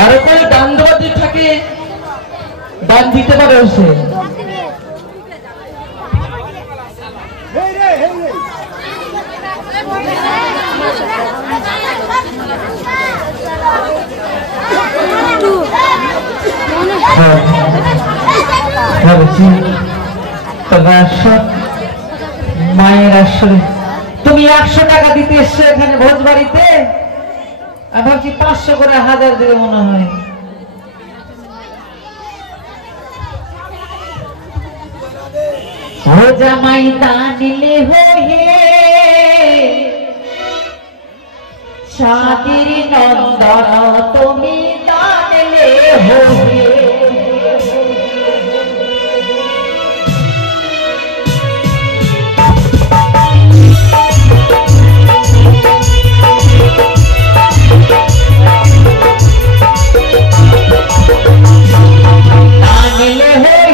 আর ওখানে দান দেওয়ার যে থাকে দান দিতে পারে সে মায়ের আসলে তুমি 100 টাকা দিতে এসছো এখানে ভোজ বাড়িতে আর ভাবছি 500 করে 1000 দেবে মনে হয় हो जमाई तानिले होए शादिर नंदन तुमी तानिले होए तानिले होए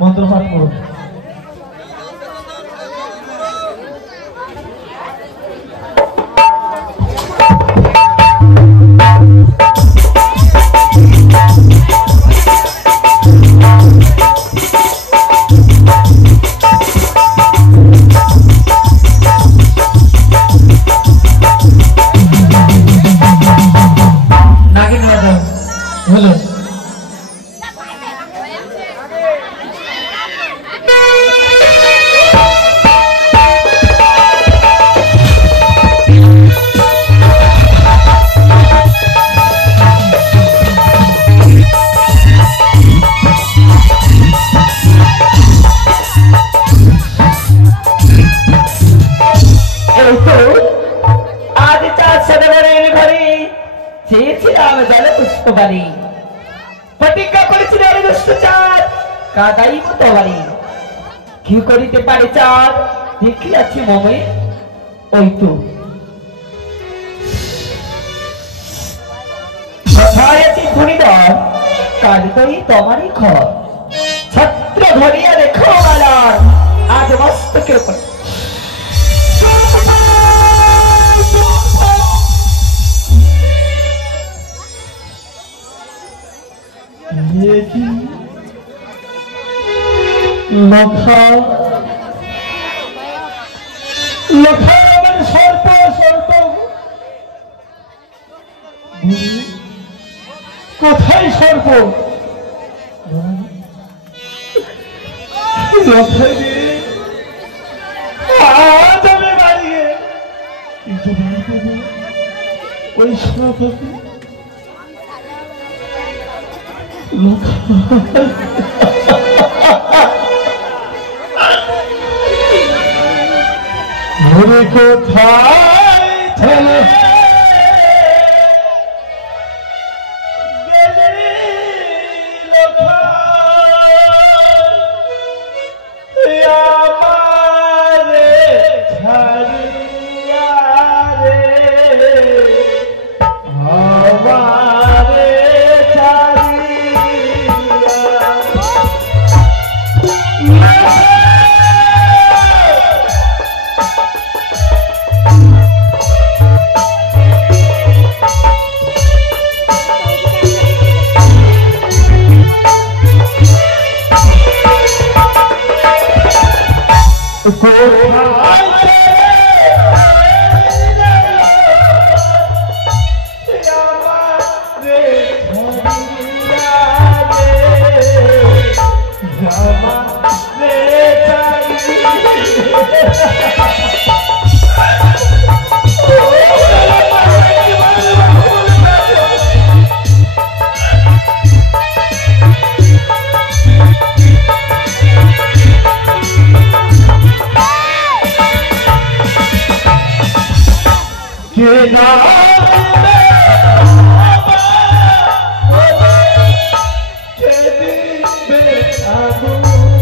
मंत्र पाठ करो नागिन बाजाओ हेलो प्रतिज्ञा कादाई मत बारी कि करिते पारे चाँद देखियाछि ममे ओई तो কথায় আছে ধনীধর কাল তোই তোমারই ঘর ছত্র ধরিয়া রেখো বালার আজ মস্তকের উপর लखा लखा सर्प सर्प कथाई सर्प आज हमें बाड़िए ওই सर्प मेरे को Abu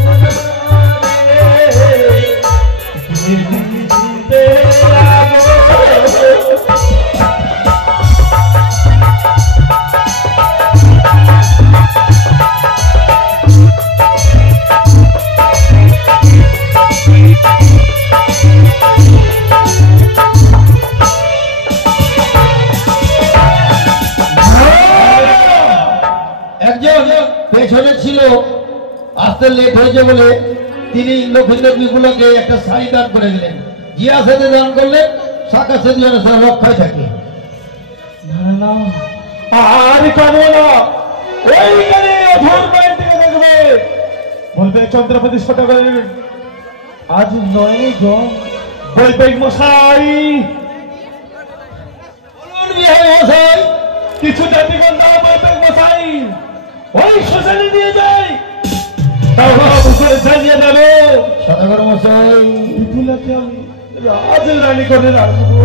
একজন পেছনে ছিল, আসতে লেট হয়েছে বলে তিনি লক্ষ্মীদের বিপুলকে একটা শাড়ি দান করে গেলেন। জিয়া সেতে দান করলেন, শাখা সেতু যেন রক্ষায় থাকে। আর কেন না ওইখানে অধর মায়ের দিকে দেখবে, বলবে চন্দ্রপতি সদাগরের আজ নয় গো, বলবে মশাই মশাই কিছু জাতিগণ না, বলবে মশাই ওই শ্মশানে নিয়ে যাই, তারপরে জানিয়ে দেবে সদাগর মশাই বিপুলাকে আমি রাজ রানী করে রাখবো।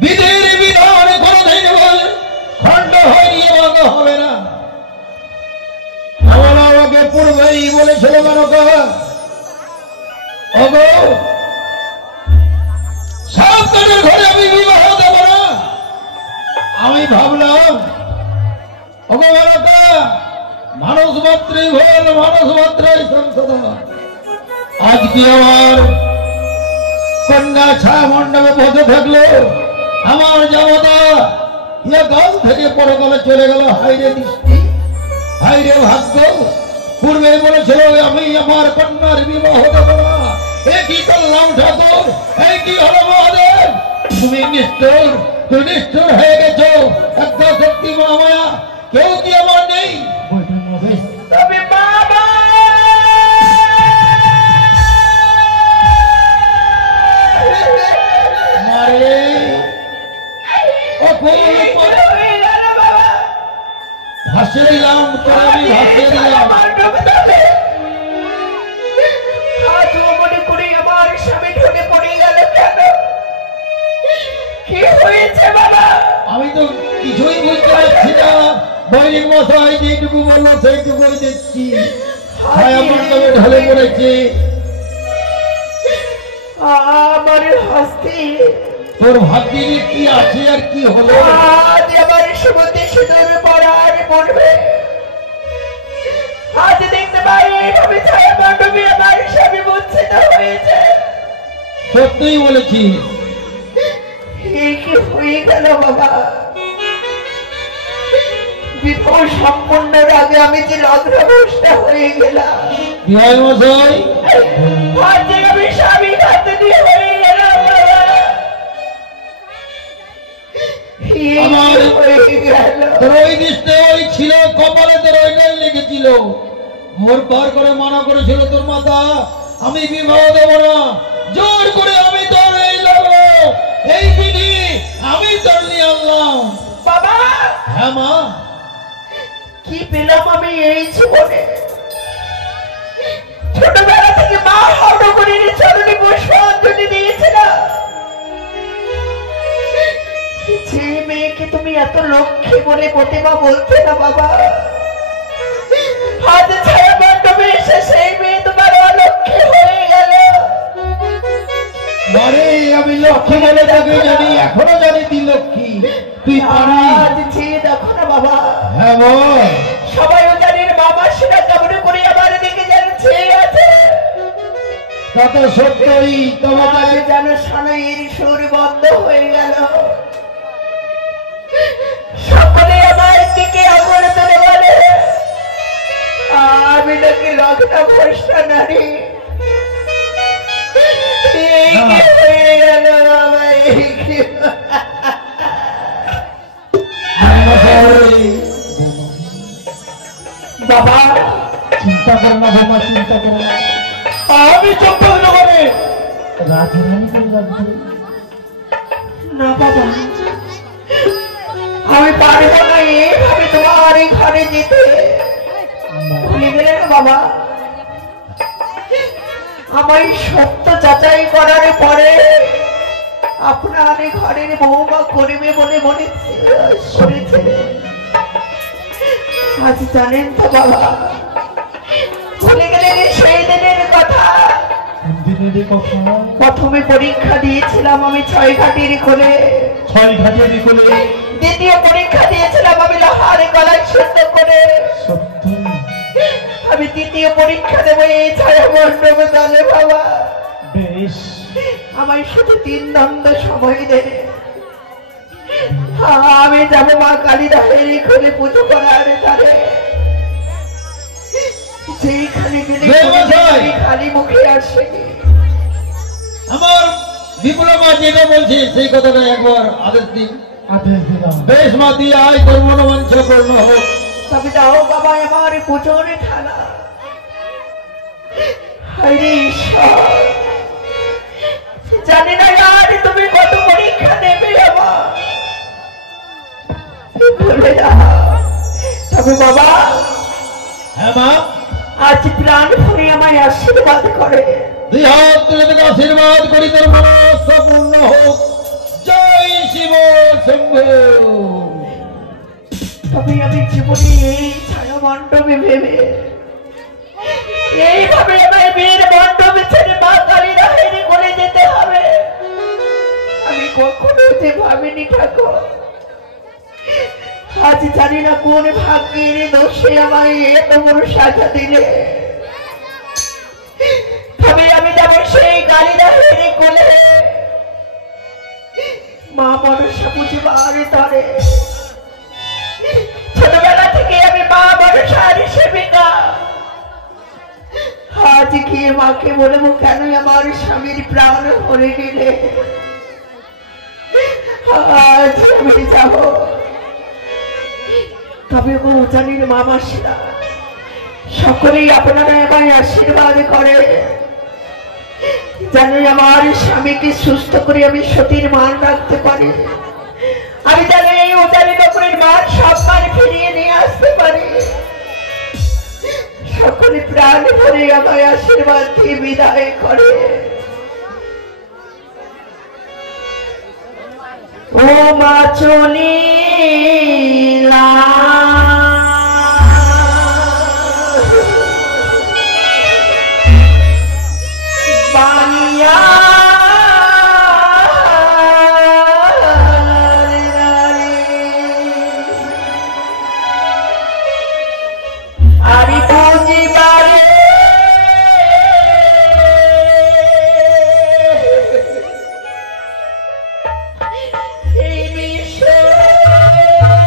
বিধির বিধান কোনদিন খণ্ড হয়নি এবং হবে না। আমার আমাকে পূর্বেই বলেছিল মেনকা, ওগো সাবধানের ঘরে আমি বিবাহ দেব না। আমি ভাবলাম ওগো মেনকা, মানুষ মাত্রই ভুল, মানুষ মাত্রই সংশোধন। আজকে আমার কন্যা ছায়া মণ্ডপে বসে থাকলো, আমার জামাতা ইয়া গাল থেকে পরকালে চলে গেল। হাইরে দৃষ্টি, হাইরে ভাগ্য, পূর্বে বলেছিল আমি আমার কন্যার বিবাহ দেব না। এ কি করলাম ঠাকুর, এই কি হলো মহাদেব? তুমি নিষ্ঠুর, তুমি নিষ্ঠুর হয়ে গেছো। একটা শক্তি মায়া কেউ কি আমার নেই? তবে বাবা মারে ভাসিয়ে দিলাম, তোর আমি ভাসিয়ে দিলাম। মনে করি আমার স্বামী ঢুকে পড়ে গেল কেন? কি হয়েছে বাবা? আমি তো কিছুই বুঝতে পারছি না। বৈরিক মশাই যেটুকু বললো সেইটুকুই দেখছি। ছায়া মণ্ডপে ঢলে পড়েছে। আমার হস্তে তোর ভাগ্যে কি আছে আর কি হলো? আজ আমার সমুদ্রে সিঁদুর পড়ার পড়বে। আজ দেখতে পাই এইভাবে ছায়া মণ্ডপে আমার স্বামী বঞ্চিত হয়েছে। সত্যিই বলেছি। কি হয়ে গেল বাবা? বিবাহ সম্পূর্ণের আগে আমি যে লগ্নভ্রষ্ট হয়ে গেলাম, বিহার মশাই আজ আমি স্বামী হাতে দিয়ে হয়ে গেলাম বাবা। আমার তোর ওই দৃষ্টে ওই ছিল, কপালে তোর ওইটাই লেগেছিল। মোর পার করে মানা করেছিল তোর মাতা, আমি বিবাহ দেব না। জোর করে আমি তোর এই লাগলো, এই বিধি আমি তোর নিয়ে আনলাম। বাবা হ্যাঁ মা, কি পেলাম আমি এই জীবনে? ছোটবেলা থেকে মা হট করে চরণে পুষ্পাঞ্জলি দিয়েছিল। যে মেয়েকে তুমি এত লক্ষ্মী বলে প্রতিমা বলতে না বাবা, আজ ছায়া মণ্ডপে এসে সেই মেয়ে তোমার অলক্ষ্মী হয়ে গেল। মারে আমি লক্ষ্মী বলে তোকে জানি, এখনো জানি তুই লক্ষ্মী, তুই পারিস। আজ চেয়ে দেখো না বাবা, হ্যাঁ বল। সবাই জানির বাবা সেটা কেমন করে আমার দিকে যেন চেয়ে আছে। তা তো সত্যই, তোমাদের যেন সানাইয়ের সুর বন্ধ হয়ে গেল। সকলে আমার দিকে আঙুল তুলে বলে আমি নাকি লগ্নভ্রষ্ট নারী। এই কি হয়ে গেল বাবা, এই কি? বাবা চিন্তা করো না বাবা, চিন্তা করো না। আমি চব্বিশ করে রাজরানী করে রাখবে না বাবা, আমি পারবো না এইভাবে তোমার এই ঘরে যেতে। ভুলে গেলে না বাবা, আমায় সত্য যাচাই করার পরে আপনার এই ঘরের বৌমা করবে বলে মনে শুনেছে। আজ জানেন তো বাবা, ভুলে গেলেন সেই দিনের কথা। প্রথমে পরীক্ষা দিয়েছিলাম আমি 6 ঘাটের কোলে, 6 ঘাটের কোলে। দ্বিতীয় পরীক্ষা দিয়েছিলাম আমি লোহারে গলায় শুদ্ধ করে। সত্যি আমি দ্বিতীয় পরীক্ষা দেবো এই ছায়া মণ্ডপে দলে বাবা। বেশ, আমায় শুধু 3 দণ্ড সময় দেবে। আমি যাবো মা কালীদাহের খুলে পুজো করার তার খালি মুখে আসেনি। আমার বিপুলা মা যেটা বলছি সেই কথাটা একবার আদেশ দিন। আদেশ দিলাম। বেশ মা দিয়ে আয়, তোর মনোবাঞ্ছা পূর্ণ হোক। তবে দাও বাবা আমার পুজোর থালা। হরে ঈশ্বর, জানি না আর তুমি কত পরীক্ষা নেবে আমার, বলে দাও। তবে বাবা, হ্যাঁ মা, আজ প্রাণ ভরে আমায় আশীর্বাদ করে। দুই হাত তুলে থেকে আশীর্বাদ করি, তোর মনস্কামনা পূর্ণ হোক। জয় শিব শম্ভু। তবে আমি জীবনে এই ছায়া মণ্ডপে ভেবে এইভাবে আমায় বীর মণ্ডপে ছেড়ে মা কালীরা হেরে করে যেতে হবে আমি কখনো যে ভাবিনি ঠাকুর। আজ জানি না কোন ভাগ্যের দোষে আমায় এত বড় সাজা দিলে। তবে আমি যাব সেই কালীরা হেরে কোলে, মা মনসা পুজবার তরে। ছোটবেলা থেকে আমি মা মনসার সেবিকা। আজ গিয়ে মাকে বলবো, কেন আমার স্বামীর প্রাণ হরে নিলে। আজ আমি যাব। তবে গো জানির মা মাসিরা সকলেই আপনারা আমায় আশীর্বাদ করে, যেন আমার স্বামীকে সুস্থ করে আমি সতীর মান রাখতে পারি। আমি যেন এই উজানি নগরের মান সম্মান ফিরিয়ে নিয়ে আসতে পারি। সকলে প্রাণ ভরে আমায় আশীর্বাদ দিয়ে বিদায় করে। ও মা চলিলা বানিয়া আরি বুঝিবারে এই বিষয়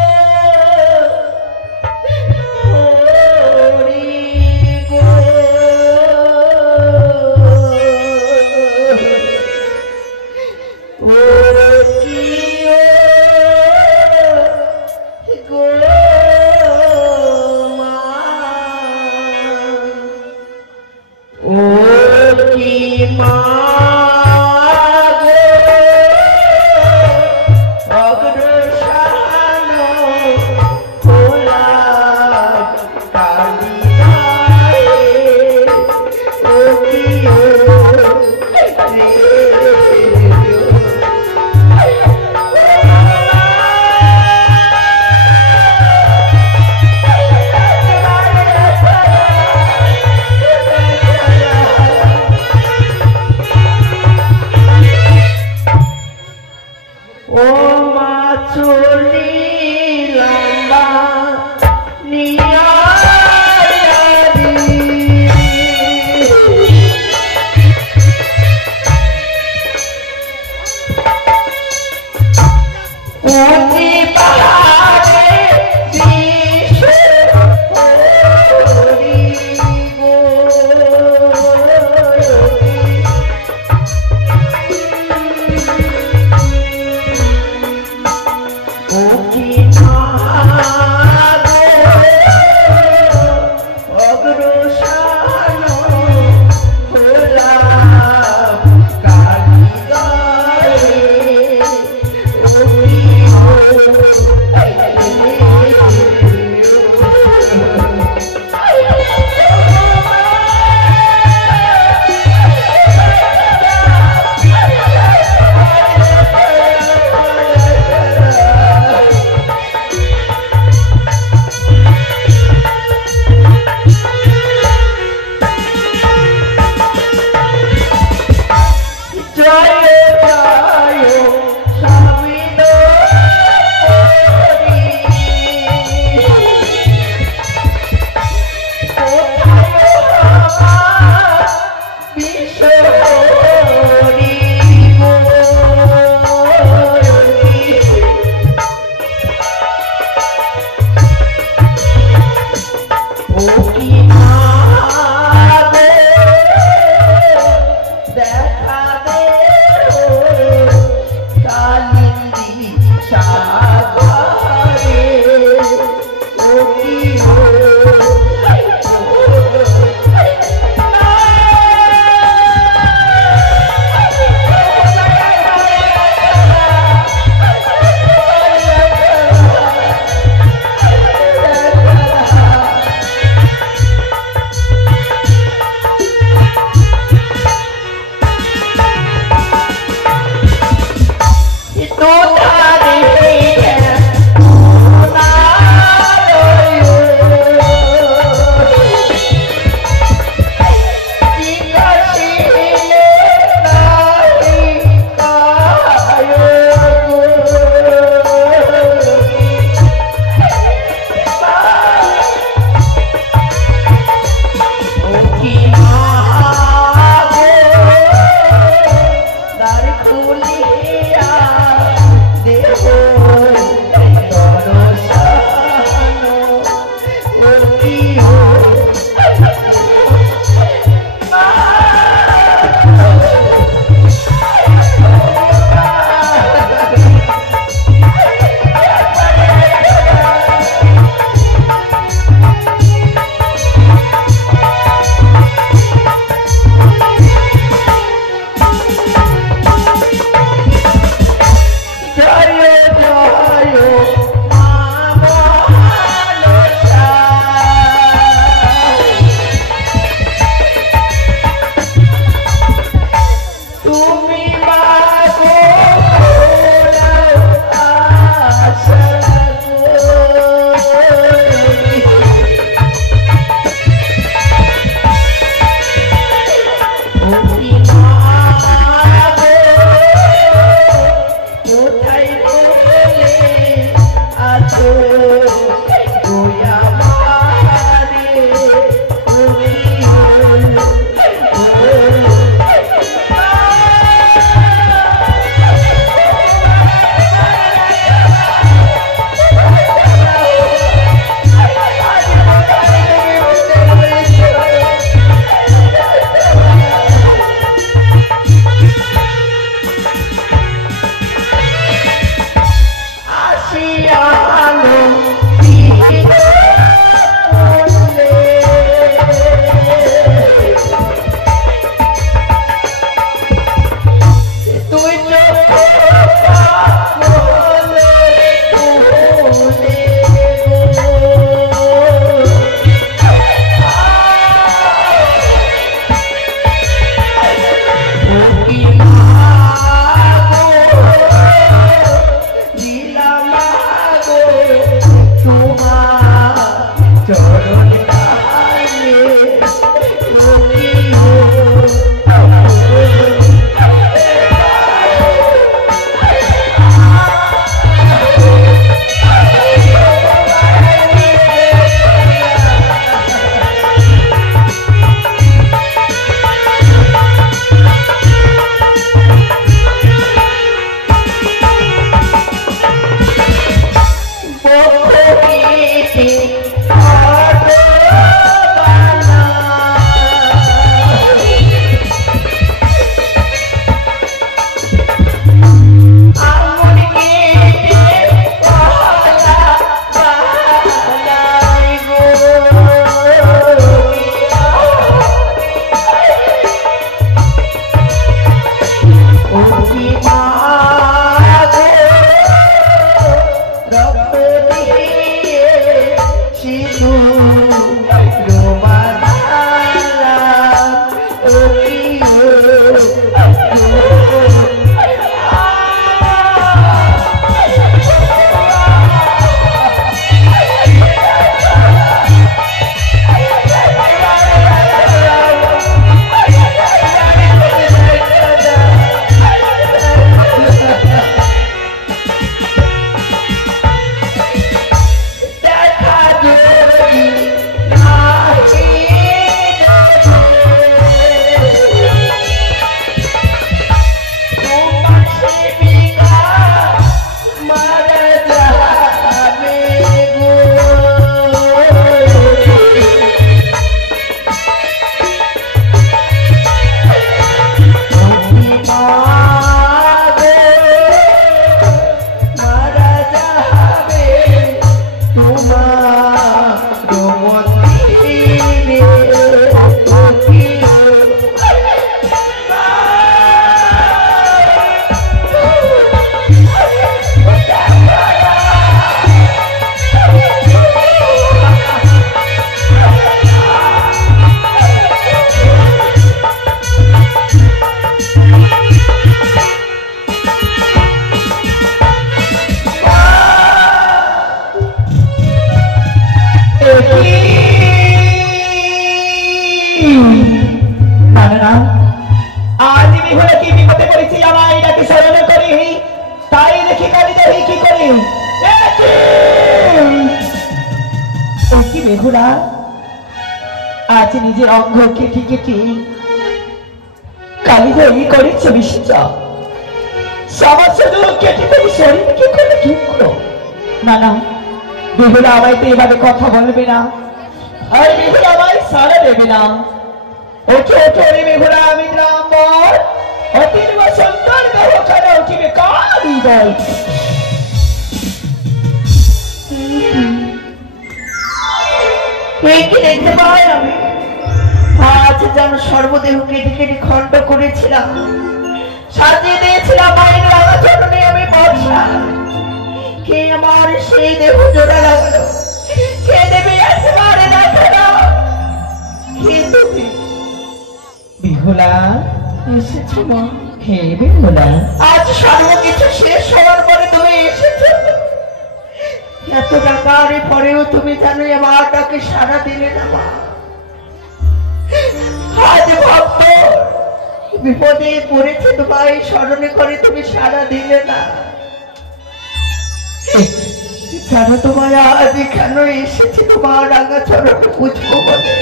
না আজ বিহুলা কি বিপদে পড়েছি আমায় ডাকে স্মরণ করি তাই দেখি কালি দেহি কি করি কি বেহুলা আজ নিজের অঙ্গ কেটে কেটে কালি দেহি করেছে বিশ্বচ সমস্ত দূর কেটে দেহি শরীর কি করে ঢুকলো না বেহুলা আমায় তো এভাবে কথা বলবে না আর বেহুলা আমায় সারা দেবে না ওঠো রে বেহুলা আমি ব্রাহ্মণ অতির বসন্তর দেহ খানা উঠিবে কালি দেয় কি দেখতে পাই আমি আজ যেন সর্বদেহ কেটে কেটে খণ্ড করেছিলাম সাজিয়ে দিয়েছিলাম মায়ের রাঙা চরণে আমি বর্ষা কে আমার সেই দেহ জোড়া লাগালো কে দেবে আসমানে দেখালো কে তুমি বিহুলা এসেছো মা হে বিহুলা আজ সর্বকিছু শেষ হওয়ার পরে তুমি এসেছো এত টাকার পরেও তুমি জানো আমার ডাকে সাড়া দিলে না মা আজ ভক্ত বিপদে পড়েছে তোমায় স্মরণে করে তুমি সাড়া দিলে না জানো তোমার আজ কেন এসেছি তোমার রাঙা চরণে পুজবো বলে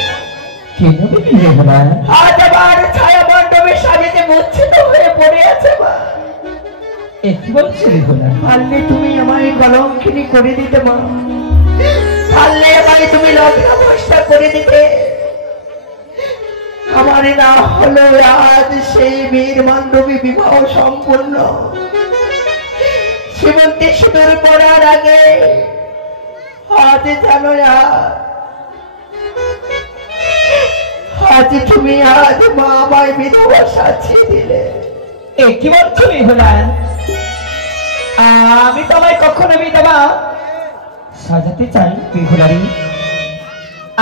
আজ আমার ছায়া মণ্ডপে সাজিতে মূর্ছিত হয়ে পড়ে আছে মা কি বলছো পারলে তুমি আমায় কলঙ্কিনী করে দিতে মা পারলে আমায় তুমি লগ্নাবস্থা করে দিতে আমার না হলো আজ সেই বীর মণ্ডপী বিবাহ সম্পূর্ণ সীমন্তে সিঁদুর পড়ার আগে আজ জানো আজ তুমি আজ মা আমায় বিধবা সাজিয়ে দিলে কি বলছো বিহুলা আমি তোমায় কখনো বিধবা সাজাতে চাই বিহুলারি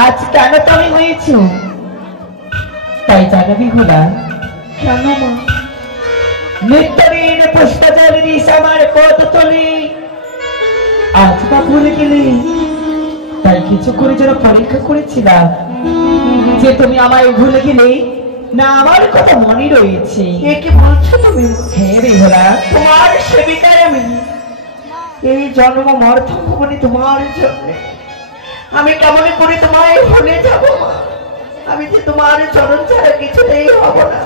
আজ কেন তুমি হয়েছ তাই জানো বিহুলা কেন মা নিত্যদিন পুষ্পজল দিস আমার পথ তলি আজ বা ভুলে গেলে তাই কিছু করে যেন পরীক্ষা করেছিলাম যে তুমি আমায় ভুলে গেলে না আমার কথা মনে রয়েছে কি বলছো তুমি হ্যাঁ বিহুলা তোমার সেবিকার আমি এই জন্ম মর্থ ভুবনে তোমার জন্য আমি কেমন করে তোমায় ভুলে যাব মা আমি যে তোমার চরণ ছাড়া কিছুতেই হব না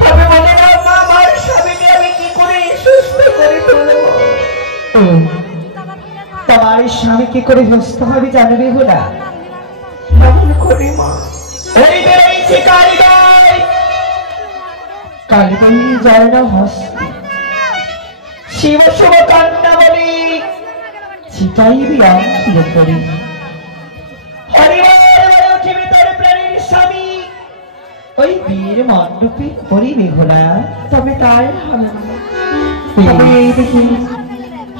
তবে মনে নাও মা আমার স্বামীকে আমি কি করে সুস্থ করে তুলব তোমার স্বামী কি করে সুস্থ হবে জানো বিহুলা কেমন করে মা ওই বেড়েছে কালিদাই যায় না হস্তে শিব শুভ কান্না বলি চিতাইবি আঙ্কিল করি উঠিবে তোর প্রাণীর স্বামী ওই বীর মণ্ডপে করি বেহুলা তবে তাই হবে তবে এই দেখি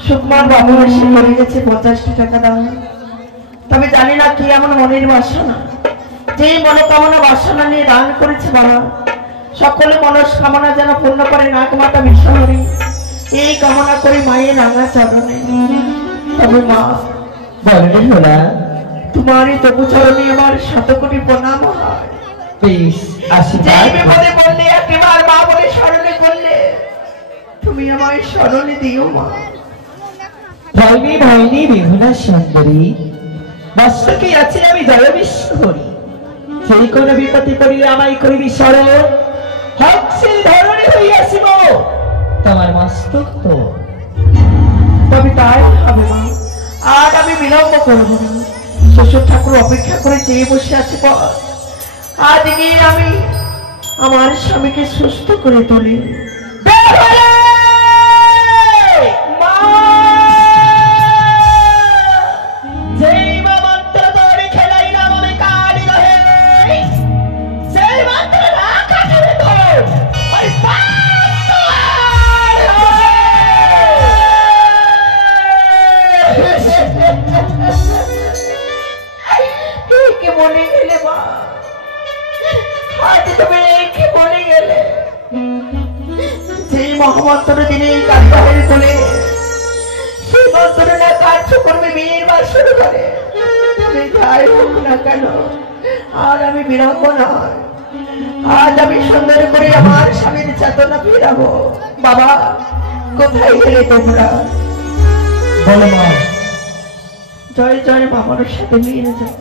সুকুমার বাবু এসে পড়ে গেছে 50টি টাকা দাও তবে জানি না কি এমন মনের বাসনা যেই মনোকামনা বাসনা নিয়ে দান করেছে বাবা সকলে মনস্কামনা যেন পূর্ণ করে নাগমাতা বিশ্বহরী এই কামনা করি মায়ের রাঙা চরণে তবে মা বলে বেহুলা তোমারই তবু চরণে আমার 100 কোটি প্রণাম হয় প্লিজ আশীর্বাদ বিপদে পড়লে একবার মা বলে স্মরণে করলে তুমি আমায় স্মরণে দিও মা ভয়নি বেহুলা সুন্দরী বাস্তকে আছে আমি জয় বিশ্বহরী সেই কোন বিপদে পড়িলে আমায় করিবি স্মরণ হক সেই ধরনে হইয়াছিব তোমার মস্তক তো তবে তাই হবে মা আর আমি বিলম্ব করব না শ্বশুর ঠাকুর অপেক্ষা করে চেয়ে বসে আছে আজ গিয়ে আমি আমার স্বামীকে সুস্থ করে তুলি মহামন্ত্র দিনে কালিদাহের কোলে সেই মন্ত্র না কার্য করবে বিয়ের বার শুরু করে তুমি যাই হোক না কেন আর আমি বিরাবো না। আজ আমি সুন্দর করে আমার স্বামীর চেতনা ফিরাবো। বাবা কোথায় গেলে তোমরা? বলো মা। জয় জয় মামার সাথে নিয়ে যাও।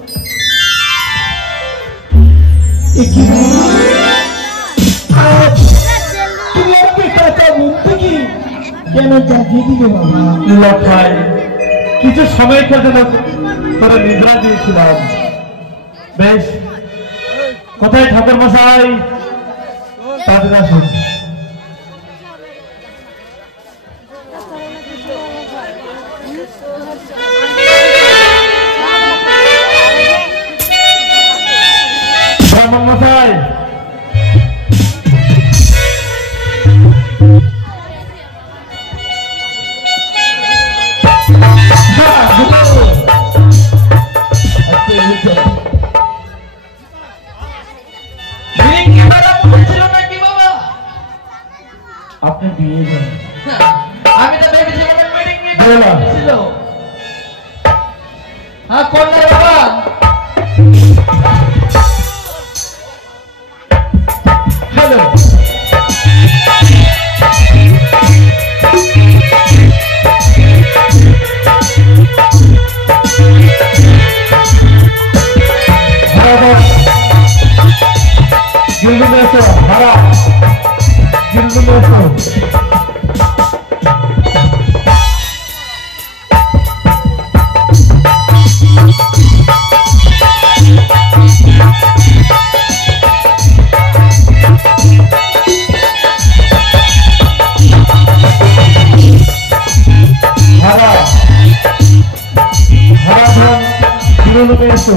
তুমি আমাকে কাঁচা ঘুম থেকে কেন জাগিয়ে দিলে বাবা? লখাই কিছু সময় পর্যন্ত তোরা নিদ্রা দিয়েছিলাম। বেশ, কোথায় ঠাকুর মশাই? তাদের আসুন। মশাই আপনি দিয়ে যান। আমি তো ভেবেছিলাম মিটিং বলো। ছিল। হ্যাঁ কোন বাবা? হ্যালো गिल्लू में से हरा गिल्लू में से हरा हरा धान गिल्लू में से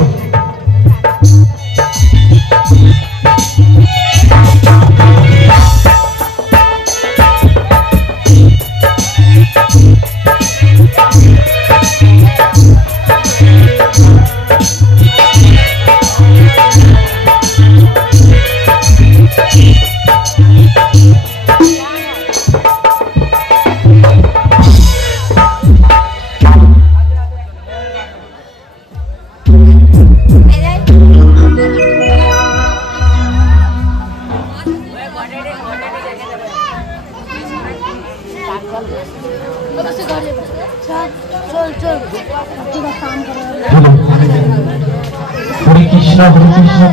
हरे कृष्ण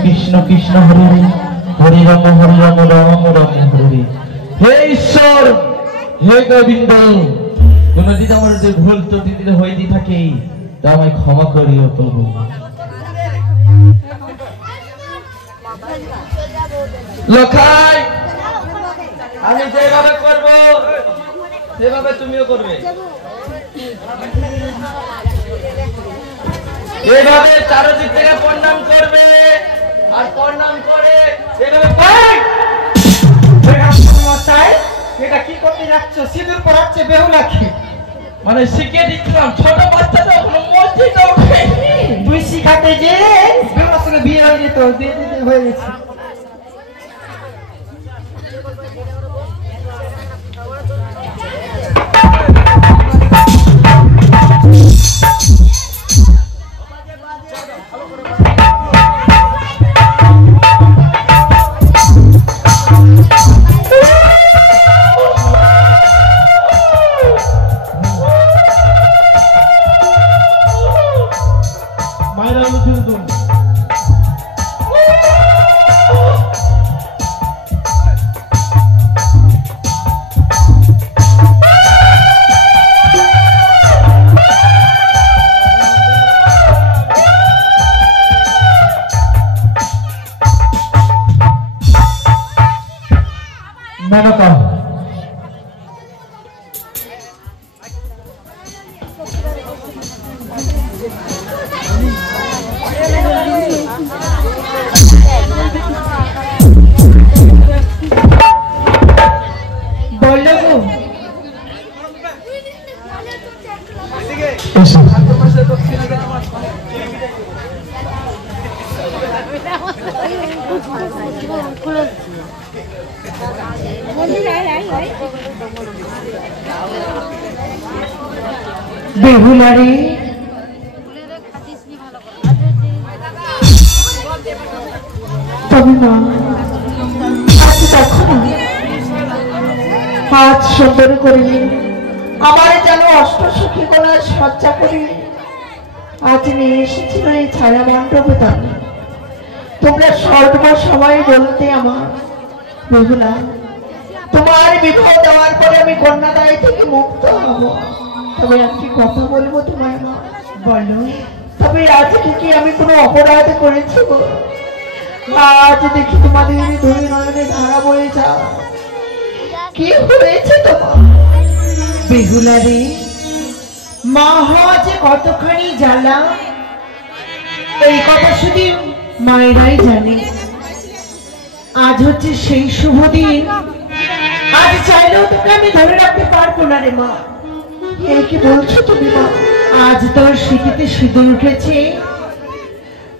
कृष्ण कृष्ण हरे हरे राम राम राम हरे। हे ईश्वर हे गोविंद কোনদিন আমার যে ভুল ত্রুটি হইতে থাকে তা আমায় ক্ষমা করিও প্রভু। লখাই আমি যেভাবে করব সেভাবে তুমিও করবে। এভাবে চারদিক থেকে প্রণাম করবে আর প্রণাম করে এভাবে মশাই এটা কি করতে যাচ্ছ? সিঁদুর পরাচ্ছে বেহুলাকে। মানে শিখিয়ে দিচ্ছিলাম, ছোট বাচ্চাটা কোনো মসজিদে ওঠেনি। তুই শিখাতে যে বেহুলার সঙ্গে বিয়ে হয়ে যেত, হয়ে গেছে। मेनका बेहुलारी তবে মা আজ তখন আজ সুন্দর করে আমার যেন অষ্টসখী গলা সজ্জা করে আজ নিয়ে এসেছিল এই ছায়া মণ্ডপে। তোমরা সর্ব সময় বলতে আমার বেহুলা তোমার বিবাহ দেওয়ার পরে আমি কন্যাদায় থেকে মুক্ত হব। তবে একটি কথা বলবো তোমায় মা। বলো। তবে আজকে কি আমি কোনো অপরাধ করেছি গো? আজ দেখি তোমাদের দুই নয়নে ধারা বয়ে যা। কি হয়েছে তোমার? বেহুলা রে, মা হওয়া যে কতখানি জ্বালা এই কথা শুধু মায়েরাই জানে। আজ হচ্ছে সেই শুভ দিন, আজ চাইলেও তোকে আমি ধরে রাখতে পারবো না রে মা। এই কি বলছো তুমি মা? আজ তোর স্মৃতিতে সিঁদুর উঠেছে,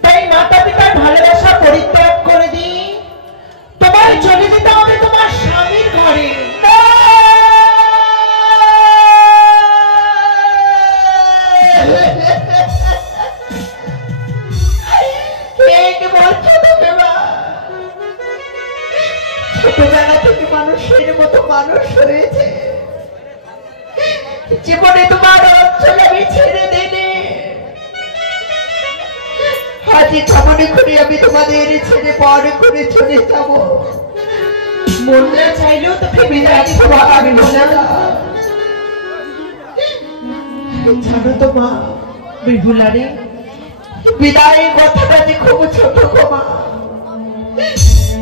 তাই মাতা পিতার ভালোবাসা পরিত্যাগ করে দি তোমার চলে যেতে হবে তোমার স্বামীর ঘরে। ছোটবেলা থেকে মানুষের মতো মানুষ হয়েছে, জীবনে তোমার অঞ্চল আমি ছেড়ে দিলে আজই তেমনি করে আমি তোমাদের ছেড়ে পর করে চলে যাব। মনটা চাইলেও তোকে বিদায় দিতে পারবে না। জানো তো মা বেহুলা রে, বিদায় কথাটা যে খুব ছোট গো মা,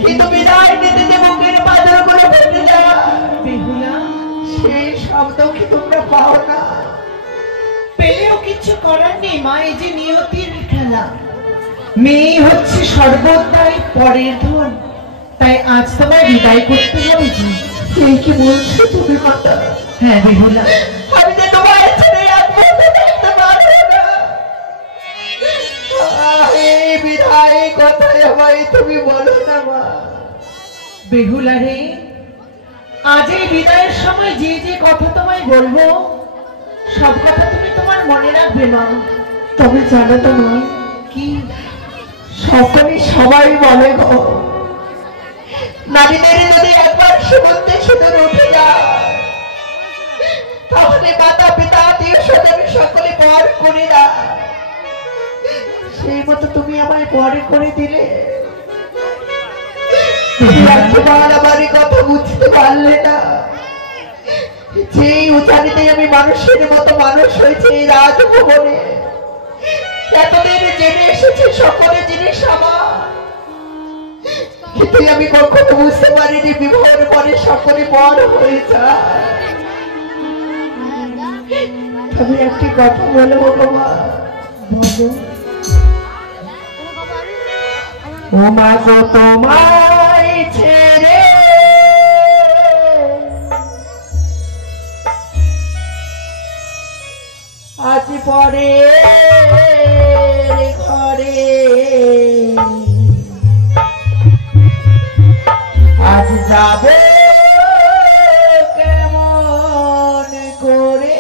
কিন্তু বিদায় নিতে যে বুকের পাথর করে ফেটে যায় বেহুলা সেই শব্দ কি তোমরা পাও না? পেলেও কিছু করার নেই মা, এই যে নিয়তির খেলা। মেয়ে হচ্ছে সর্বদাই পরের ধন, তাই আজ তোমায় বিদায় করতে হবে। এই কি বলছো তুমি মাতা? হ্যাঁ বেহুলা, আমি যে তোমার ছেড়ে এক মুহূর্তে থাকতে পারবো না। এই বিদায় কথায় আমায় তুমি বলো না মা। বেহুলা রে, আজ এই বিদায়ের সময় যে যে কথা তোমায় বলবো সব কথা তুমি তোমার মনে রাখবে না। তবে জানো তো মা, কি? সকলেই সবাই বলে গো, নারীদের যদি একবার সুমন্তে সিঁদুর উঠে যায় তাহলে মাতা পিতা আত্মীয় স্বজন সকলে পর করে না। সেই মতো তুমি আমায় পরে করে দিলে। একবার আমার কথা বুঝতে পারলে না, যেই উচারিতে আমি মানুষের মতো মানুষ হয়েছে এই রাজভবনে, এতদিন জেনে এসেছে সকলে জিনিস আমার, কিন্তু আমি কখনো বুঝতে পারিনি বিবাহের পরে সকলে বড় হয়ে যায়। তবে একটি কথা বলবো মা। বলো। ও মা গো তোমায় ছেড়ে আজ পরে ঘরে আজ যাবে কেমন করে?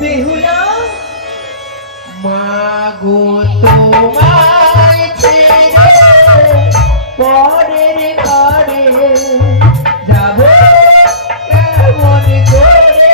বেহুলা, মা গো তোমায় ছেড়ে পরের ঘরে যাব কেমন করে?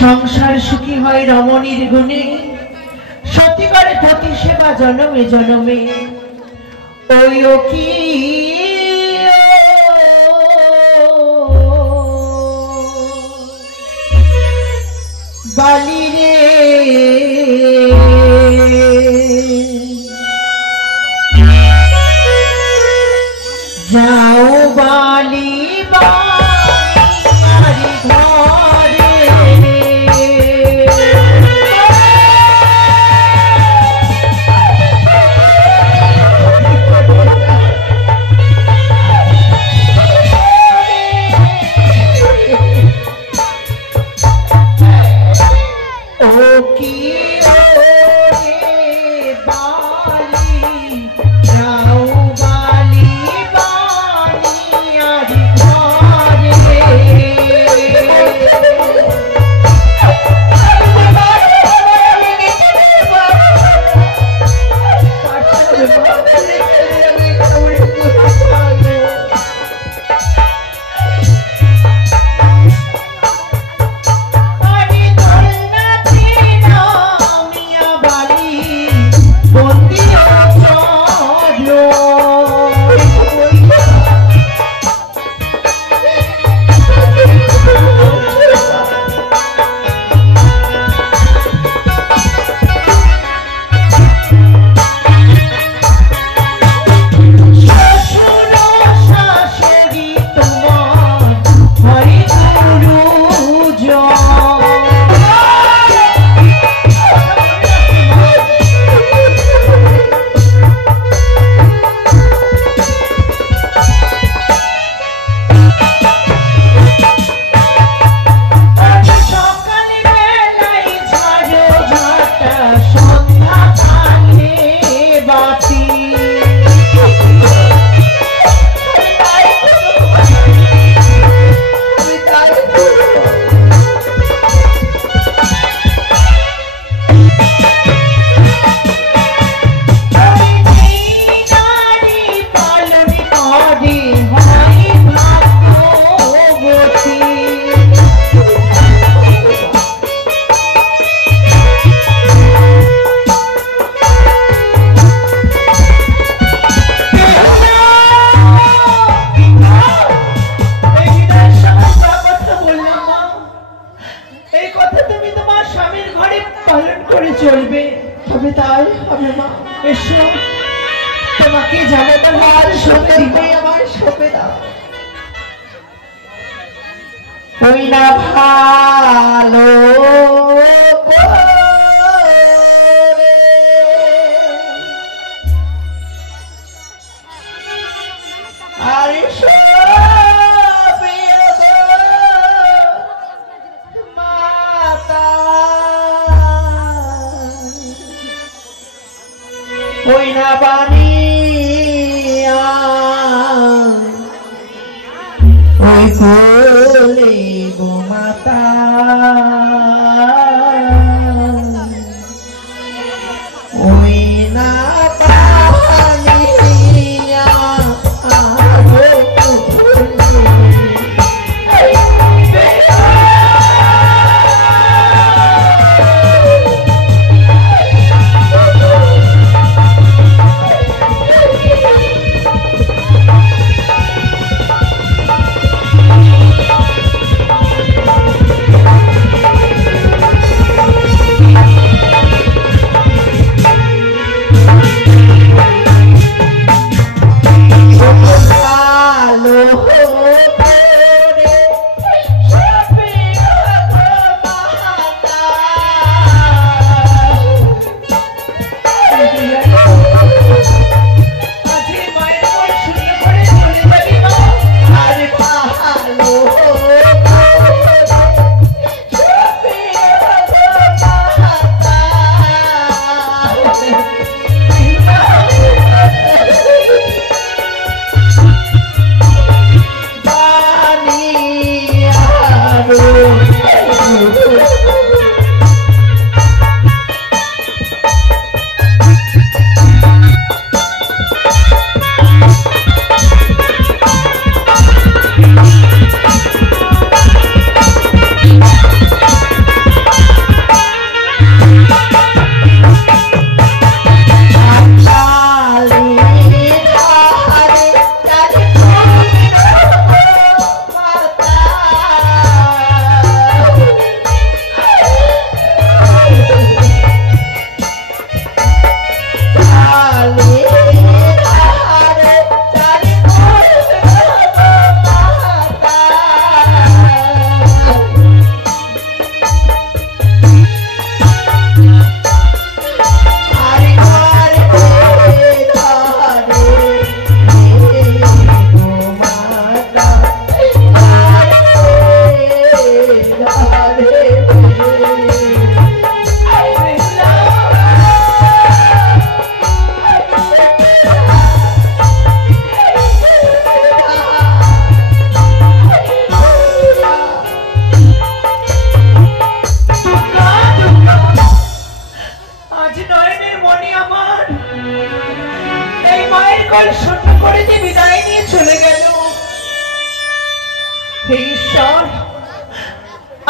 সংসার সুখী হয় রমণীর গুণে, সত্যি করে পতি সেবা জনমে জনমে। ওই ও কি বালি রে, যাও বালি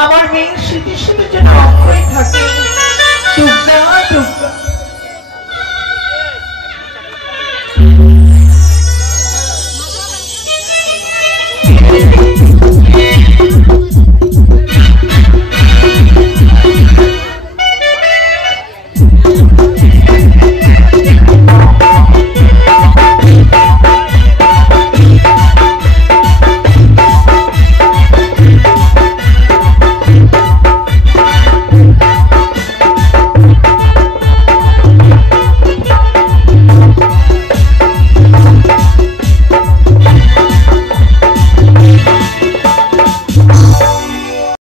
আমার মেয়ের স্মৃতির সাথে যেন অক্ষয় থাকে। দুর্গা দুর্গা